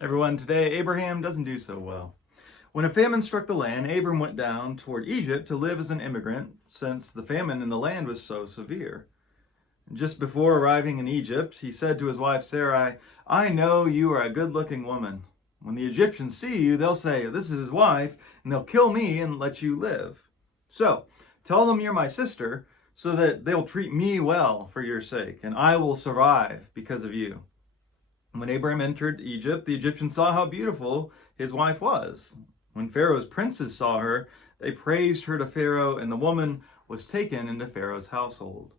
Everyone, today Abraham doesn't do so well. When a famine struck the land, Abram went down toward Egypt to live as an immigrant, since the famine in the land was so severe. Just before arriving in Egypt, he said to his wife Sarai, "I know you are a good-looking woman. When the Egyptians see you, they'll say, 'This is his wife,' and they'll kill me and let you live. So tell them you're my sister, so that they'll treat me well for your sake, and I will survive because of you." When Abraham entered Egypt, the Egyptians saw how beautiful his wife was. When Pharaoh's princes saw her, they praised her to Pharaoh, and the woman was taken into Pharaoh's household.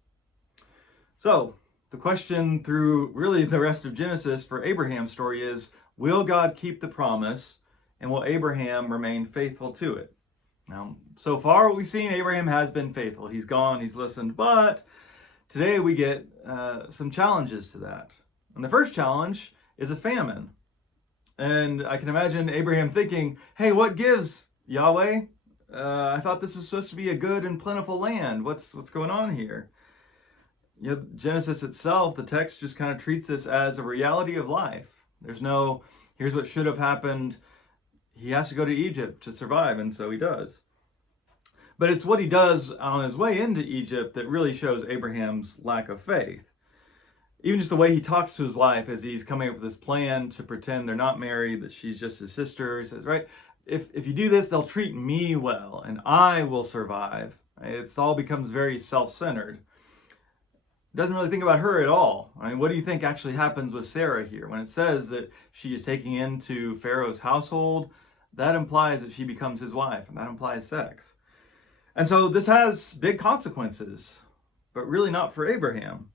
So, the question through really the rest of Genesis for Abraham's story is, will God keep the promise, and will Abraham remain faithful to it? Now, so far what we've seen, Abraham has been faithful. He's gone, he's listened, but today we get some challenges to that. And the first challenge is a famine. And I can imagine Abraham thinking, hey, what gives, Yahweh? I thought this was supposed to be a good and plentiful land. What's going on here? You know, Genesis itself, the text just kind of treats this as a reality of life. There's no, here's what should have happened. He has to go to Egypt to survive, and so he does. But it's what he does on his way into Egypt that really shows Abraham's lack of faith. Even just the way he talks to his wife as he's coming up with this plan to pretend they're not married, that she's just his sister. He says, right, if you do this, they'll treat me well and I will survive. It all becomes very self-centered. Doesn't really think about her at all. I mean, what do you think actually happens with Sarah here? When it says that she is taking into Pharaoh's household, that implies that she becomes his wife, and that implies sex. And so this has big consequences, but really not for Abraham.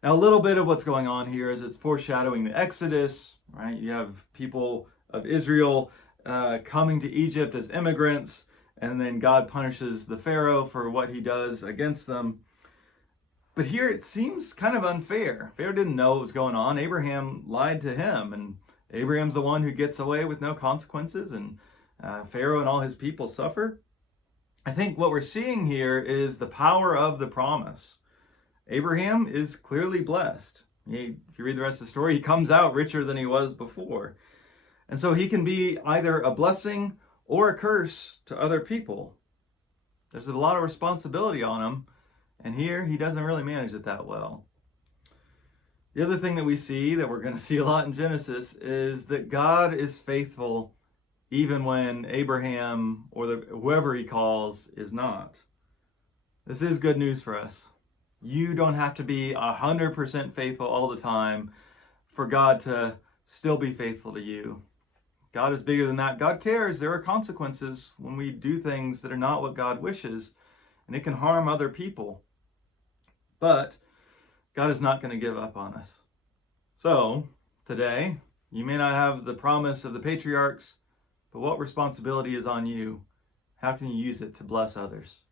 Now, a little bit of what's going on here is it's foreshadowing the Exodus, right? You have people of Israel coming to Egypt as immigrants, and then God punishes the Pharaoh for what he does against them. But here it seems kind of unfair. Pharaoh didn't know what was going on. Abraham lied to him, and Abraham's the one who gets away with no consequences, and Pharaoh and all his people suffer. I think what we're seeing here is the power of the promise. Abraham is clearly blessed. If you read the rest of the story, he comes out richer than he was before. And so he can be either a blessing or a curse to other people. There's a lot of responsibility on him, and here he doesn't really manage it that well. The other thing that we see, that we're going to see a lot in Genesis, is that God is faithful even when Abraham or whoever he calls is not. This is good news for us. You don't have to be 100% faithful all the time for God to still be faithful to you. God is bigger than that. God cares. There are consequences when we do things that are not what God wishes, and it can harm other people. But God is not going to give up on us. So, today, you may not have the promise of the patriarchs, but what responsibility is on you? How can you use it to bless others?